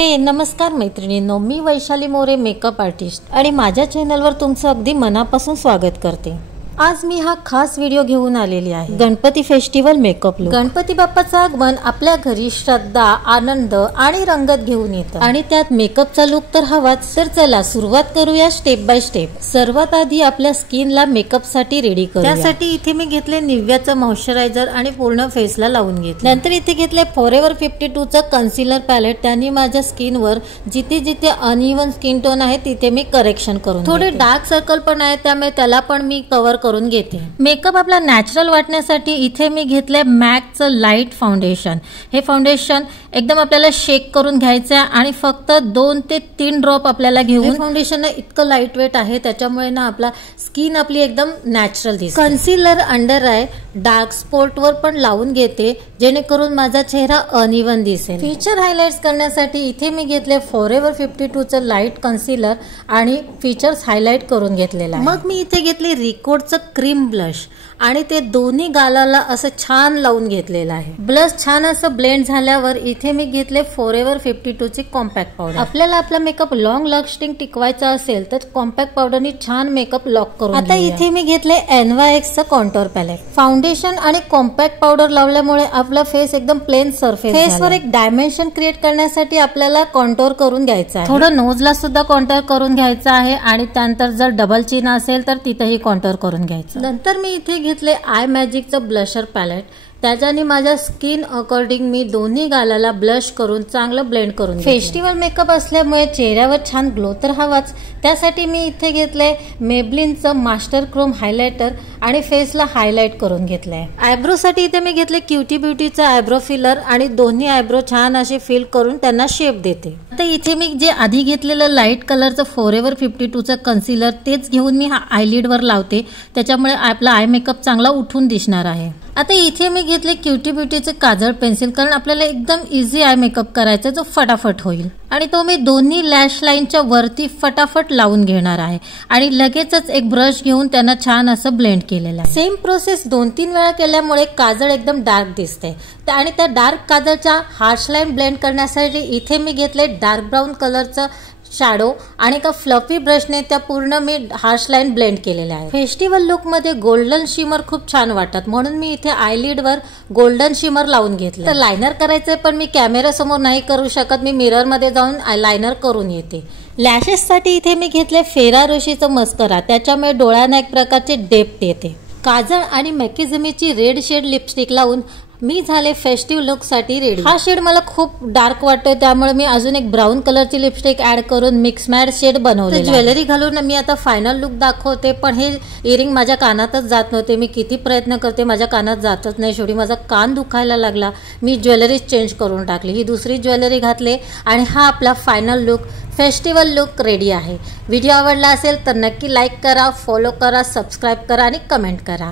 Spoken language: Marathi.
नमस्कार मैत्रिणींनो, मी वैशाली मोरे मेकअप आर्टिस्ट आणि माझ्या चॅनलवर तुमचं अगदी मनापासून स्वागत करते। आज मी हा खास व्हिडिओ घेऊन आलेली आहे, Ganpati festival makeup look. Ganpati बाप्पाचं आगमन आपल्या घरी श्रद्धा, आनंद आणि रंगत घेऊन येतं आणि त्यात मेकअपचा लुक तर हवाच। तर चला सुरुवात करूया स्टेप बाय स्टेप। सर्वात आधी आपल्या स्किनला मेकअप साठी रेडी करूया। त्यासाठी इथे मी घेतले निव्याचं मॉइश्चरायझर आणि पूर्ण फेसला लावून घेतले। नंतर इथे घेतले फॉरएव्हर 52 चं कन्सिलर पॅलेट। त्यांनी माझ्या स्किनवर जिथे जिथे अनइव्हन स्किन टोन आहे तिथे मी करेक्शन करून थोडे डार्क सर्कल पण आहे, त्यामुळे त्याला पण मी कव्हर करून घेते। मेकअप आपला नॅचरल वाटण्यासाठी इथे मी घेतले मॅकचं लाईट फाउंडेशन। हे फाउंडेशन एकदम आपल्याला शेक करून घ्यायचं आहे आणि फक्त 2 ते 3 ड्रॉप आपल्याला घेऊन। फाउंडेशन इतकं लाईट वेट आहे त्याच्यामुळे ना आपला स्किन आपली एकदम नॅचरल दिसते। Concealer under eye dark spot वर पण लावून घेते जेणेकरून माझा चेहरा अनइव्हन दिसेल। फीचर हायलाइट्स करण्यासाठी इथे मी घेतले फॉरएव्हर 52 चं लाईट कन्सिलर आणि फीचर्स हायलाइट करून घेतलेला आहे। मग मी इथे घेतले रिकोडचं क्रीम ब्लश आणि ते दोन्ही गालाला असं छान लावून घेतलेलं आहे। ब्लश छान असं ब्लेंड झाल्यावर इथे मी घेतले फॉरएव्हर 52 ची कॉम्पॅक्ट पावडर। आपल्याला आपला मेकअप लॉंग लास्टिंग टिकवायचा असेल तर कॉम्पॅक्ट पावडरनी छान मेकअप लॉक करून आता इथे मी घेतले NYX चं कॉन्टोर पॅलेट। फाउंडेशन आणि कॉम्पॅक्ट पावडर लावल्यामुळे आपला फेस एकदम प्लेन सरफेस फेसवर एक डायमेन्शन क्रिएट करण्यासाठी आपल्याला कॉन्टोर करून घ्यायचं आहे। थोडं नोजला सुद्धा कॉन्टोर करून घ्यायचं आहे आणि त्यानंतर जर डबल चिन असेल तर तिथेही कॉन्टोर करून घ्यायचं। नंतर मी इथे घेतले आय मॅजिकचं ब्लशर पॅलेट। त्याच्याने माझ्या स्किन अकॉर्डिंग मी दोन्ही गालाला ब्लश करून चांगलं ब्लेंड करून फेस्टिवल मेकअप असल्यामुळे चेहऱ्यावर छान ग्लो तर हवाच, त्यासाठी मी इथे घेतलंय मेबलिनचं मास्टर क्रोम हायलायटर आणि फेसला हायलाइट करून घेतलंय। आयब्रो साठी इथे मी घेतले क्युटी ब्युटीचं आयब्रो फिलर आणि दोन्ही आयब्रो छान असे फिल करून त्यांना शेप देते। आता इथे मी जे आधी घेतलेलं लाईट कलरचं फॉरएव्हर 52 चं कन्सिलर तेच घेऊन मी हा आयलिड वर लावते, त्याच्यामुळे आपला आय मेकअप चांगला उठून दिसणार आहे। आता इथे मी घेतले क्युटी ब्युटीचे काजळ पेन्सिल, कारण आपल्याला एकदम इझी आय मेकअप करायचा जो फटाफट होईल आणि तो मी दोन्ही लॅश लाईनच्या वरती फटाफट लावून घेणार आहे आणि लगेचच एक ब्रश घेऊन त्यांना छान असं ब्लेंड केलेलं आहे। सेम प्रोसेस 2-3 वेळा केल्यामुळे काजळ एकदम डार्क दिसते आणि त्या डार्क काजळच्या हार्श लाईन ब्लेंड करण्यासाठी इथे मी घेतले डार्क ब्राऊन कलरचं शॅडो आणि एका फ्लफी ब्रशने त्या पूर्ण मी हार्श लाईन ब्लेंड केलेल्या आहे। फेस्टिवल लुक मध्ये गोल्डन शिमर खूप छान वाटतात म्हणून मी इथे आयलिड वर गोल्डन शिमर लावून घेतलं। तर लायनर करायचंय पण मी कॅमेरा समोर नाही करू शकत, मी मिरर मध्ये जाऊन लायनर करून येते। लॅशेस साठी इथे मी घेतले फेरारोशीचं मस्करा, त्याच्यामुळे डोळ्यांना एक प्रकारचे डेप्थ येते। काजळ आणि मॅकिझमीची रेड शेड लिपस्टिक लावून मी झाले फेस्टिव्ह लुक साठी रेडी। हा शेड मला खूप डार्क वाटतोय त्यामुळे मी अजून एक ब्राऊन कलरची लिपस्टिक ऍड करून मिक्स मॅट शेड बनवले। ज्वेलरी घालून मी आता फायनल लुक दाखवते, पण हे इयरिंग माझ्या कानातच जात नव्हते। मी किती प्रयत्न करते माझ्या कानात जातच नाही, शेवटी माझा कान दुखायला लागला, मी ज्वेलरी चेंज करून टाकली, ही दुसरी ज्वेलरी घातली आणि हा आपला final look festival look ready आहे। व्हिडिओ आवडला असेल तर नक्की लाईक करा, फॉलो करा, सबस्क्राईब करा आणि कमेंट करा।